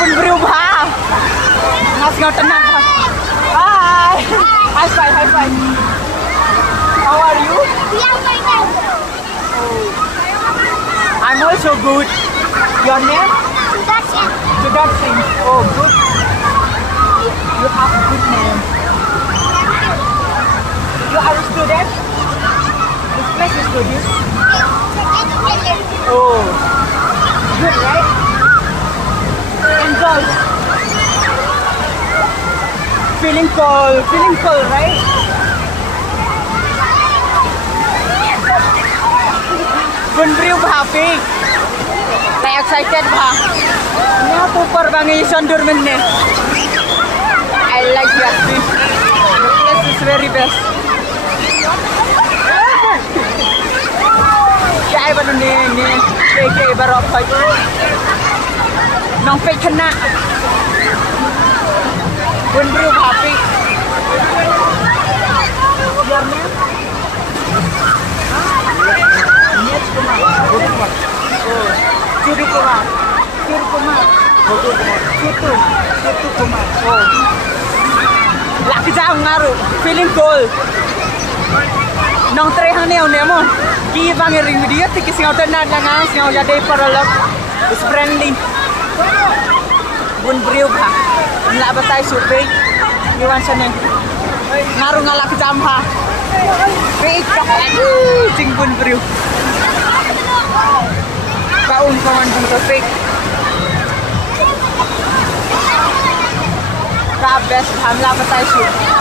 Bun beriu bah. Ngas ngau tenang. Hi. High five, high five. How are you? Oh. I'm also good. Your name? Sudarshan. Oh, good. You have a good name. You are a student? This place is studious? Oh, good, right? Enjoy. Feeling cold, right? Bun beriu happy. Like excited bah. Now super bangi sondur menne. I like your trip. The place is very best. Cái bên này cái barop phải nong phải khynnah bun beriu happy your name Yes Kumar Cudu Kumar Cutu Kumar oh laki jauh ngaruh feeling cold nong tre hang neo mo ki bang ring video tikis ngau tenan lang ngau ya dei paralog is friendly bun beriu ba la batai supe ni wan saneng ngaru ngalak jamha pe ikak jing bun beriu kaum kawan bun topik ka best hamla batai supe